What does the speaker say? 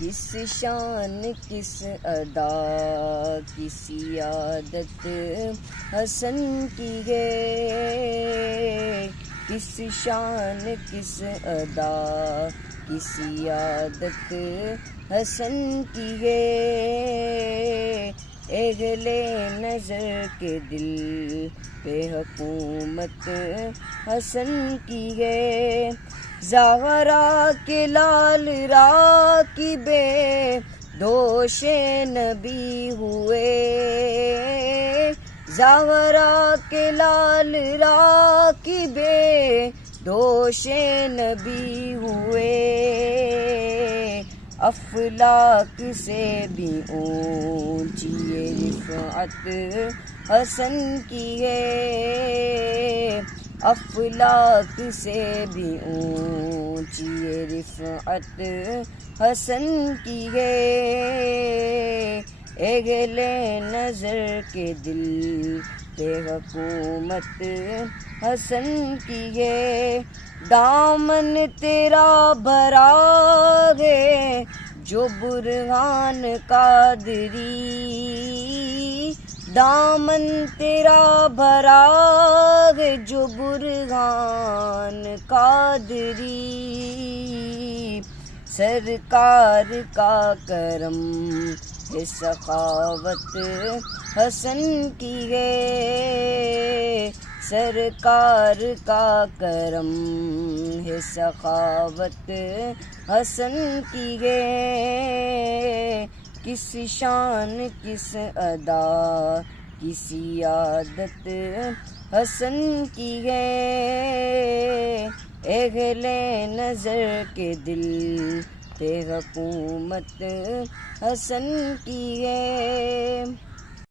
کس شان کس ادا کسی عادت حسن کی ہے، کس شان کس ادا کسی عادت حسن کی ہے، اہل نظر کے دل پہ حکومت حسن کی ہے، زہرا کے لال راکبے دوش نبی ہوئے، زہرا کے لال راکبے دوش نبی ہوئے، افلاک سے بھی اونچی رفعت حسن کی ہے، افلاک سے بھی اونچی رفعت حسن کی ہے، اہل نظر کے دل پہ حکومت حسن کی ہے، دامن تیرا بھرا ہے جو برہان قادری، دامن تیرا بھرا ہے جو برہان قادری، سرکار کا کرم ہے سخاوت حسن کی ہے، سرکار کا کرم ہے سخاوت حسن کی ہے، کس شان کس ادا کسی عادت حسن کی ہے، اہل نظر کے دل پہ حکومت حسن کی ہے۔